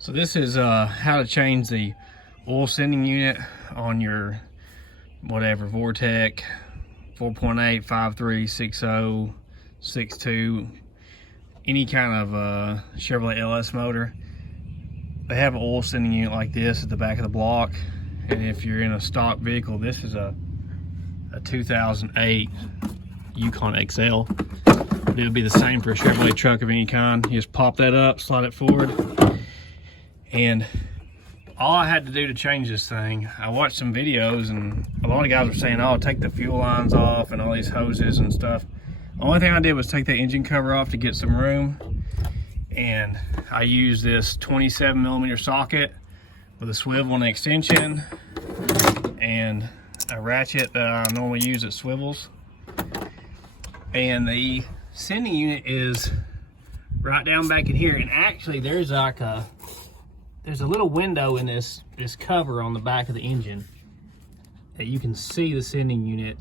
So this is how to change the oil sending unit on your whatever Vortec 4.8, 5.3, 6.0, 6.2, any kind of Chevrolet LS motor. They have an oil sending unit like this at the back of the block, and if you're in a stock vehicle, this is a 2008 Yukon XL. It'll be the same for a Chevrolet truck of any kind. You just pop that up, slide it forward, and all I had to do to change this thing, I watched some videos and a lot of guys were saying, oh, take the fuel lines off and all these hoses and stuff. The only thing I did was take the engine cover off to get some room, and I used this 27mm socket with a swivel and an extension and a ratchet that I normally use that swivels. And the sending unit is right down back in here, and actually there's like a little window in this cover on the back of the engine that you can see the sending unit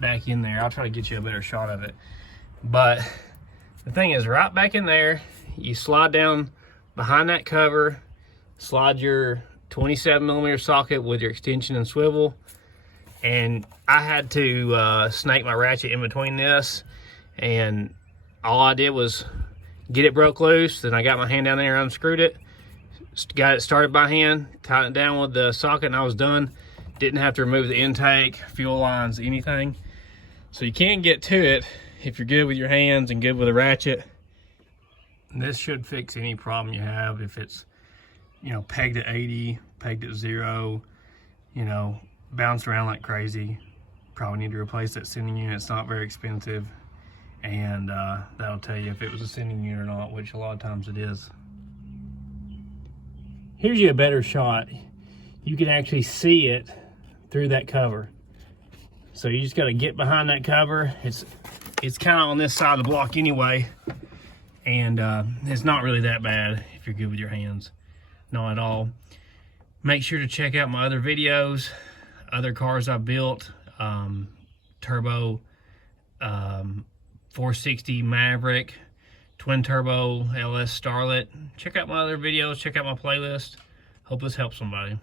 back in there. I'll try to get you a better shot of it. But the thing is, right back in there, you slide down behind that cover, slide your 27mm socket with your extension and swivel, and I had to snake my ratchet in between this, and all I did was get it broke loose. Then I got my hand down there, unscrewed it, got it started by hand, tied it down with the socket, and I was done. Didn't have to remove the intake, fuel lines, anything. So you can get to it if you're good with your hands and good with a ratchet. This should fix any problem you have. If it's, you know, pegged at 80, pegged at 0, you know, bounced around like crazy, probably need to replace that sending unit. It's not very expensive, and that'll tell you if it was a sending unit or not, which a lot of times it is. Here's you a better shot. You can actually see it through that cover. So you just got to get behind that cover. It's kind of on this side of the block anyway, and it's not really that bad if you're good with your hands. Not at all. Make sure to check out my other videos, other cars I've built, turbo 460 Maverick, twin turbo LS Starlet. Check out my other videos, check out my playlist. Hope this helps somebody.